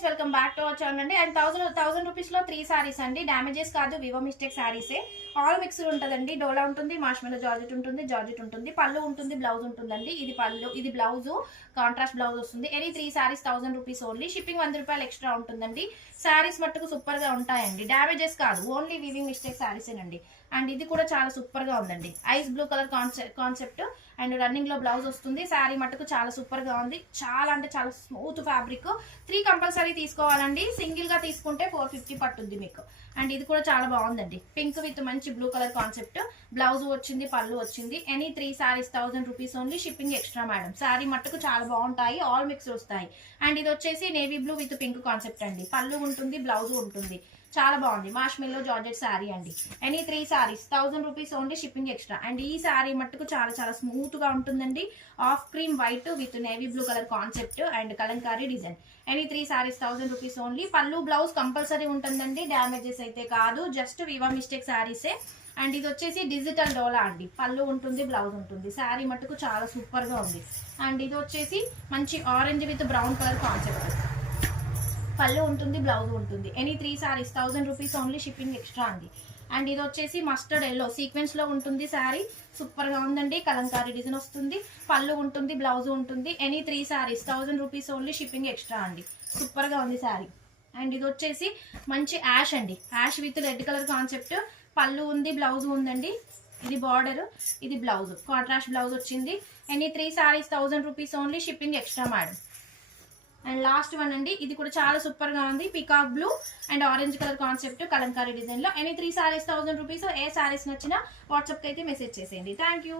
Friends, welcome back to our channel అండి. And 1000 rupees లో 3 సారీస్ అండి. డ్యామేజెస్ కాదు, వివో మిస్టేక్ సారీసే. ఆల్ మిక్స్డ్ ఉంటుందండి. డోలా ఉంటుంది, మార్ష్మెల్లో జార్జెట్ ఉంటుంది, పళ్ళు ఉంటుంది, బ్లౌజ్ ఉంటుందండి. ఇది పళ్ళు, ఇది బ్లౌజ్, కాంట్రాస్ట్ బ్లౌజ్ వస్తుంది. Any 3 saris 1000 rupees only. Shipping 100 రూపాయలు ఎక్స్ట్రా ఉంటుందండి. సారీస్ మట్టుకు సూపర్ గా ఉంటాయండి. డ్యామేజెస్ కాదు, ఓన్లీ వివింగ్ మిస్టేక్ సారీసేనండి. అండ్ ఇది కూడా చాలా సూపర్ గా ఉందండి. Ice blue colour concept and running లో బ్లౌజ్ వస్తుంది. శారీ మట్టుకు చాలా సూపర్ గా ఉంది. చాలా అంటే చాలా స్మూత్ ఫ్యాబ్రిక్. 3 కంపల్సరీ తీసుకోవాలండి. సింగిల్ గా తీసుకుంటే 450 పట్టుద్ది మీకు. అండ్ ఇది కూడా చాలా బాగుందండి. పింక్ విత్ మంచి బ్లూ కలర్ కాన్సెప్ట్. బ్లౌజ్ వచ్చింది, పళ్ళు వచ్చింది. Any 3 saris 1000 rupees only. Shipping extra madam. Sari మట్టుకు చాలా బాగుంటాయి. ఆల్ మిక్స్ వస్తాయి. అండ్ ఇది వచ్చేసి navy blue with pink concept అండి. పళ్ళు ఉంటుంది, బ్లౌజ్ ఉంటుంది. చాలా బాగుంది. మార్ష్మెల్లో జార్జెట్ శారీ అండి. Any 3 saris 1000 rupees only. Shipping extra. And ఈ శారీ మట్టుకు చాలా చాలా స్మూత్ గా ఉంటుందండి. Of cream white with navy blue colour concept and Kalamkari design. Any 3 saris 1000 rupees only. పళ్ళు బ్లౌజ్ కంపల్సరీ ఉంటుందండి. డ్యామేజెస్ అయితే కాదు, జస్ట్ వివా మిస్టేక్ శారీసే. అండ్ ఇది వచ్చేసి డిజిటల్ డోలా అండి. పళ్ళు ఉంటుంది, బ్లౌజ్ ఉంటుంది. శారీ మట్టుకు చాలా సూపర్ గా ఉంది. అండ్ ఇది వచ్చేసి మంచి orange with brown colour concept. పళ్ళు ఉంటుంది, బ్లౌజ్ ఉంటుంది. Any 3 saris 1000 rupees only. Shipping extra అండి. అండ్ ఇది వచ్చేసి మస్టర్డ్ ఎల్లో సీక్వెన్స్ లో ఉంటుంది. శారీ సూపర్ గా ఉందండి. కలంకారీ డిజైన్ వస్తుంది. పళ్ళు ఉంటుంది, బ్లౌజ్ ఉంటుంది. Any 3 saris 1000 rupees only. Shipping extra అండి. సూపర్ గా ఉంది శారీ. అండ్ ఇది వచ్చేసి మంచి యాష్ అండి. Ash with red colour concept. పళ్ళు ఉంది, బ్లౌజ్ ఉందండి. ఇది బార్డర్, ఇది బ్లౌజ్, కాంట్రాస్ట్ బ్లౌజ్ వచ్చింది. Any 3 saris 1000 rupees only. Shipping extra madam. And last one అండి. ఇది కూడా చాలా సూపర్ గా ఉంది. Peacock blue and orange colour concept kalamkari design లో. Any 3 saris 1000 rupees. ఏ సారీస్ నచ్చినా వాట్సాప్ కి అయితే మెసేజ్ చేసేయండి. Thank you.